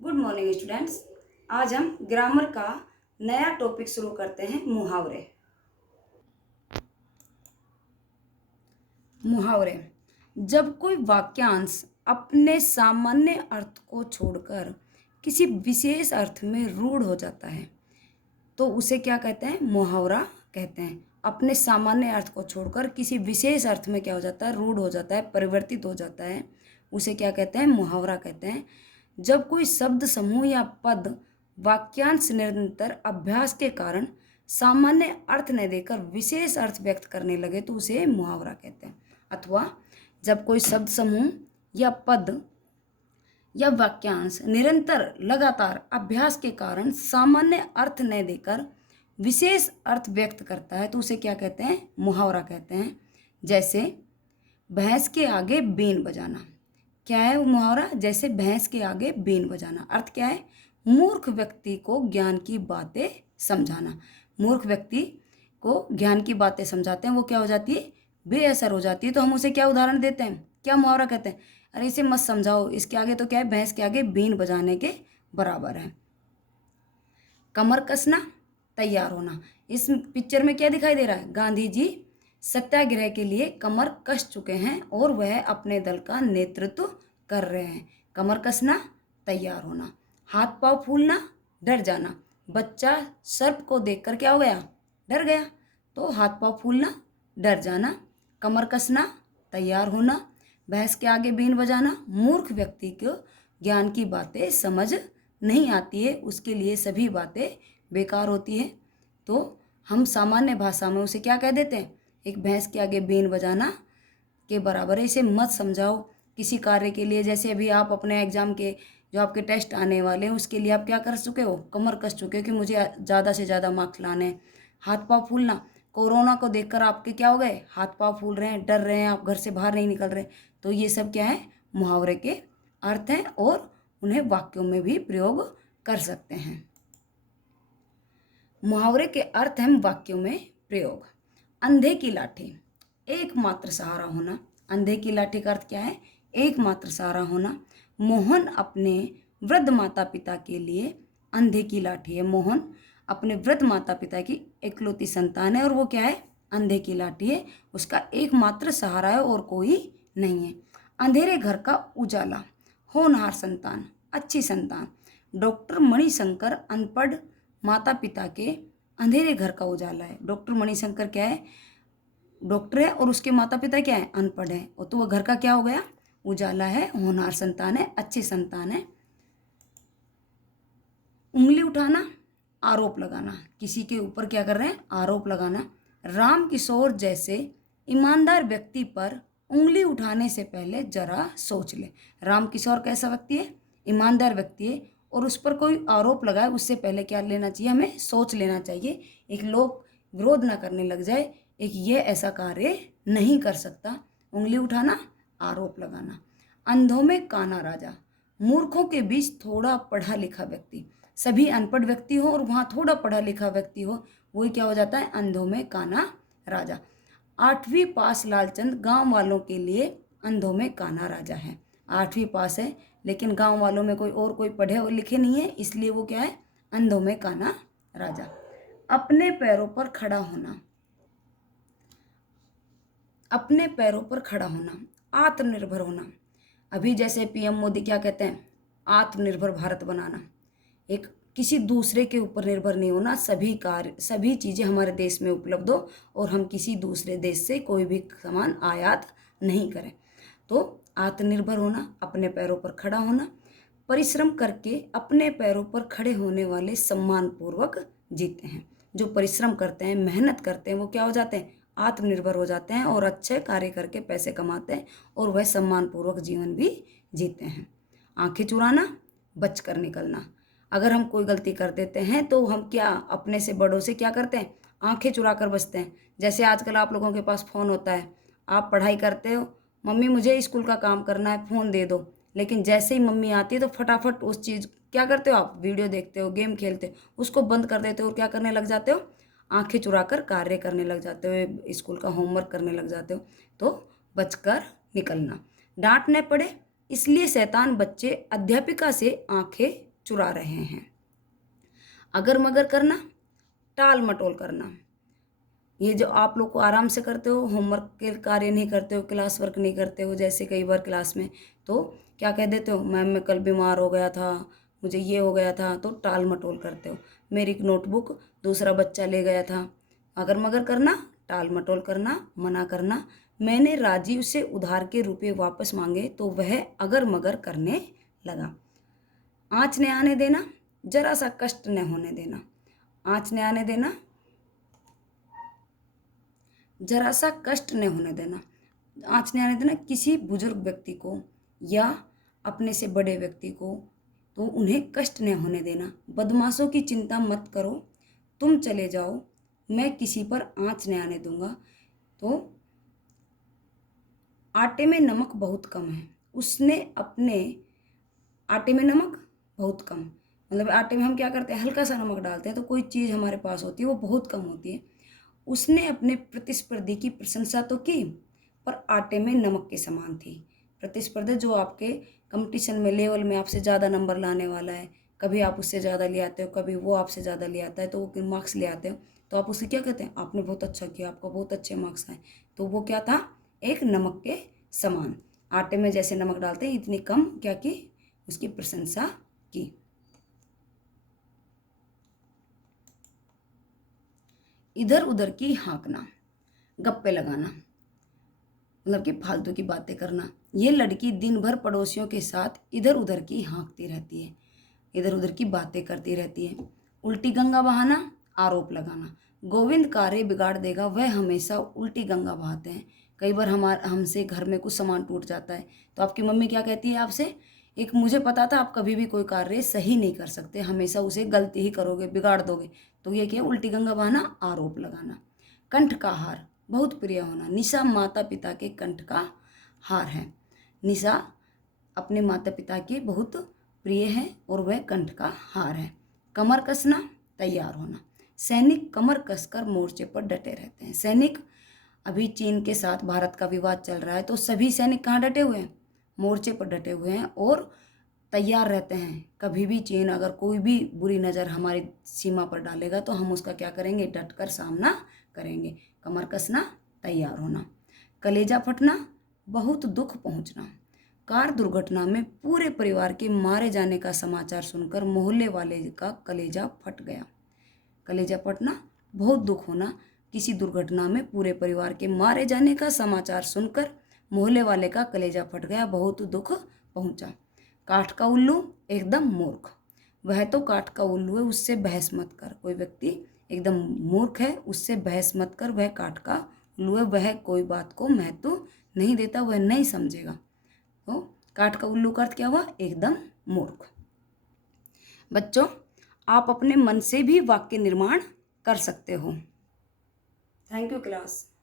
Good morning students. आज हम grammar का नया टॉपिक शुरू करते हैं, मुहावरे। मुहावरे जब कोई वाक्यांश अपने सामान्य अर्थ को छोड़कर किसी विशेष अर्थ में रूढ़ हो जाता है तो उसे क्या कहते हैं? मुहावरा कहते हैं। अपने सामान्य अर्थ को छोड़कर किसी विशेष अर्थ में क्या हो जाता है? रूढ़ हो जाता है, परिवर्तित हो जाता है, उसे क्या कहते हैं? मुहावरा कहते हैं। जब कोई शब्द समूह या पद वाक्यांश निरंतर अभ्यास के कारण सामान्य अर्थ न देकर विशेष अर्थ व्यक्त करने लगे तो उसे मुहावरा कहते हैं। अथवा जब कोई शब्द समूह या पद या वाक्यांश निरंतर लगातार अभ्यास के कारण सामान्य अर्थ न देकर विशेष अर्थ व्यक्त करता है तो उसे क्या कहते हैं? मुहावरा कहते हैं। जैसे भैंस के आगे बीन बजाना। क्या है वो मुहावरा? जैसे भैंस के आगे बीन बजाना। अर्थ क्या है? मूर्ख व्यक्ति को ज्ञान की बातें समझाना। मूर्ख व्यक्ति को ज्ञान की बातें समझाते हैं, वो क्या हो जाती है? बेअसर हो जाती है। तो हम उसे क्या उदाहरण देते हैं? क्या मुहावरा कहते हैं? अरे इसे मत समझाओ, इसके आगे तो क्या है? भैंस के आगे बीन बजाने के बराबर है। कमर कसना, तैयार होना। इस पिक्चर में क्या दिखाई दे रहा है? गांधी जी सत्याग्रह के लिए कमर कस चुके हैं और वह अपने दल का नेतृत्व कर रहे हैं। कमर कसना, तैयार होना। हाथ पांव फूलना, डर जाना। बच्चा सर्प को देखकर क्या हो गया? डर गया। तो हाथ पांव फूलना, डर जाना। कमर कसना, तैयार होना। भैंस के आगे बीन बजाना। मूर्ख व्यक्ति को ज्ञान की बातें समझ नहीं आती है, उसके लिए सभी बातें बेकार होती है। तो हम सामान्य भाषा में उसे क्या कह देते हैं? एक भैंस के आगे बीन बजाना के बराबर है। इसे मत समझाओ। किसी कार्य के लिए, जैसे अभी आप अपने एग्जाम के जो आपके टेस्ट आने वाले हैं उसके लिए आप क्या कर चुके हो? कमर कस चुके हो कि मुझे ज़्यादा से ज़्यादा मार्क्स लाने हैं। हाथ पाँव फूलना, कोरोना को देखकर आपके क्या हो गए? हाथ पाँव फूल रहे हैं, डर रहे हैं, आप घर से बाहर नहीं निकल रहे। तो ये सब क्या है? मुहावरे के अर्थ हैं और उन्हें वाक्यों में भी प्रयोग कर सकते हैं। मुहावरे के अर्थ हैं वाक्यों में प्रयोग। अंधे की लाठी, एकमात्र सहारा होना। अंधे की लाठी का अर्थ क्या है? एकमात्र सहारा होना। मोहन अपने वृद्ध माता पिता के लिए अंधे की लाठी है। मोहन अपने वृद्ध माता पिता की इकलौती संतान है और वो क्या है? अंधे की लाठी है, उसका एकमात्र सहारा है और कोई नहीं है। अंधेरे घर का उजाला, होनहार संतान, अच्छी संतान। डॉक्टर मणिशंकर अनपढ़ माता पिता के अंधेरे घर का उजाला है। डॉक्टर मणिशंकर क्या है? डॉक्टर है और उसके माता पिता क्या है? अनपढ़ है। और तो वह घर का क्या हो गया? उजाला है, होनहार संतान है, अच्छी संतान है। उंगली उठाना, आरोप लगाना। किसी के ऊपर क्या कर रहे हैं? आरोप लगाना। राम किशोर जैसे ईमानदार व्यक्ति पर उंगली उठाने से पहले जरा सोच ले। राम किशोर कैसा व्यक्ति है? ईमानदार व्यक्ति है और उस पर कोई आरोप लगाए उससे पहले क्या लेना चाहिए? हमें सोच लेना चाहिए। एक लोग विरोध ना करने लग जाए, एक ये ऐसा कार्य नहीं कर सकता। उंगली उठाना, आरोप लगाना। अंधों में काना राजा, मूर्खों के बीच थोड़ा पढ़ा लिखा व्यक्ति। सभी अनपढ़ व्यक्ति हो और वहाँ थोड़ा पढ़ा लिखा व्यक्ति हो, वही क्या हो जाता है? अंधों में काना राजा। 8वीं पास लालचंद गांव वालों के लिए अंधों में काना राजा है। 8वीं पास है लेकिन गांव वालों में कोई पढ़े और लिखे नहीं है, इसलिए वो क्या है? अंधों में काना राजा। अपने पैरों पर खड़ा होना, अपने पैरों पर खड़ा होना, आत्मनिर्भर होना। अभी जैसे पीएम मोदी क्या कहते हैं? आत्मनिर्भर भारत बनाना। एक किसी दूसरे के ऊपर निर्भर नहीं होना, सभी कार्य सभी चीज़ें हमारे देश में उपलब्ध हो और हम किसी दूसरे देश से कोई भी सामान आयात नहीं करें। तो आत्मनिर्भर होना, अपने पैरों पर खड़ा होना। परिश्रम करके अपने पैरों पर खड़े होने वाले सम्मानपूर्वक जीते हैं। जो परिश्रम करते हैं, मेहनत करते हैं, वो क्या हो जाते हैं? आत्मनिर्भर हो जाते हैं और अच्छे कार्य करके पैसे कमाते हैं और वह सम्मानपूर्वक जीवन भी जीते हैं। आंखें चुराना, बच कर निकलना। अगर हम कोई गलती कर देते हैं तो हम क्या अपने से बड़ों से क्या करते हैं? आंखें चुरा कर बचते हैं। जैसे आजकल आप लोगों के पास फ़ोन होता है, आप पढ़ाई करते हो, मम्मी मुझे स्कूल का काम करना है, फ़ोन दे दो। लेकिन जैसे ही मम्मी आती है तो फटाफट उस चीज़ क्या करते हो? आप वीडियो देखते हो, गेम खेलते हो, उसको बंद कर देते हो और क्या करने लग जाते हो? आंखें चुरा कर कार्य करने लग जाते हो, स्कूल का होमवर्क करने लग जाते हो। तो बचकर निकलना। डांट न पड़े इसलिए शैतान बच्चे अध्यापिका से आंखें चुरा रहे हैं। अगर मगर करना, टाल मटोल करना। ये जो आप लोग को आराम से करते हो, होमवर्क के कार्य नहीं करते हो, क्लास वर्क नहीं करते हो, जैसे कई बार क्लास में तो क्या कह देते हो, मैम मैं कल बीमार हो गया था, मुझे ये हो गया था, तो टाल मटोल करते हो। मेरी नोटबुक दूसरा बच्चा ले गया था। अगर मगर करना, टाल मटोल करना, मना करना। मैंने राजीव से उधार के रुपए वापस मांगे तो वह अगर मगर करने लगा। आँच न आने देना, जरा सा कष्ट न होने देना। आँच न आने देना, जरा सा कष्ट न होने देना। आँच नहीं आने देना किसी बुजुर्ग व्यक्ति को या अपने से बड़े व्यक्ति को, तो उन्हें कष्ट न होने देना। बदमाशों की चिंता मत करो, तुम चले जाओ, मैं किसी पर आँच न आने दूंगा। तो आटे में नमक बहुत कम है, उसने अपने आटे में नमक बहुत कम, मतलब आटे में हम क्या करते हैं, हल्का सा नमक डालते हैं, तो कोई चीज़ हमारे पास होती है वो बहुत कम होती है। उसने अपने प्रतिस्पर्धी की प्रशंसा तो की, पर आटे में नमक के समान थी। प्रतिस्पर्धी जो आपके कंपटीशन में, लेवल में आपसे ज़्यादा नंबर लाने वाला है, कभी आप उससे ज़्यादा ले आते हो, कभी वो आपसे ज़्यादा ले आता है, तो वो मार्क्स ले आते हो, तो आप उसे क्या कहते हैं, आपने बहुत अच्छा किया, आपका बहुत अच्छे मार्क्स आए। तो वो क्या था, एक नमक के समान। आटे में जैसे नमक डालते हैं, इतनी कम क्या की, उसकी प्रशंसा की। इधर उधर की हाँकना, गप्पे लगाना, मतलब कि फालतू की बातें करना। ये लड़की दिन भर पड़ोसियों के साथ इधर उधर की हाँकती रहती है, इधर उधर की बातें करती रहती है। उल्टी गंगा बहाना, आरोप लगाना। गोविंद कार्य बिगाड़ देगा, वह हमेशा उल्टी गंगा बहाते हैं। कई बार हमसे घर में कुछ सामान टूट जाता है, तो आपकी मम्मी क्या कहती है आपसे, एक मुझे पता था आप कभी भी कोई कार्य सही नहीं कर सकते, हमेशा उसे गलती ही करोगे, बिगाड़ दोगे। तो ये क्या, उल्टी गंगा बहाना, आरोप लगाना। कंठ का हार, बहुत प्रिय होना। निशा माता पिता के कंठ का हार है। निशा अपने माता पिता के बहुत प्रिय है और वह कंठ का हार है। कमर कसना, तैयार होना। सैनिक कमर कसकर मोर्चे पर डटे रहते हैं। सैनिक, अभी चीन के साथ भारत का विवाद चल रहा है, तो सभी सैनिक कहाँ डटे हुए हैं, मोर्चे पर डटे हुए हैं और तैयार रहते हैं। कभी भी चीन अगर कोई भी बुरी नज़र हमारी सीमा पर डालेगा तो हम उसका क्या करेंगे, डट कर सामना करेंगे। कमर कसना, तैयार होना। कलेजा फटना, बहुत दुख पहुंचना। कार दुर्घटना में पूरे परिवार के मारे जाने का समाचार सुनकर मोहल्ले वाले का कलेजा फट गया। कलेजा फटना, बहुत दुख होना। किसी दुर्घटना में पूरे परिवार के मारे जाने का समाचार सुनकर मोहल्ले वाले का कलेजा फट गया, बहुत दुख पहुंचा। काठ का उल्लू, एकदम मूर्ख। वह तो काठ का उल्लू है, उससे बहस मत कर। कोई व्यक्ति एकदम मूर्ख है, उससे बहस मत कर, वह काठ का उल्लू है, वह कोई बात को महत्व नहीं देता, वह नहीं समझेगा। तो काठ का उल्लू का अर्थ क्या हुआ, एकदम मूर्ख। बच्चों, आप अपने मन से भी वाक्य निर्माण कर सकते हो। Thank you class.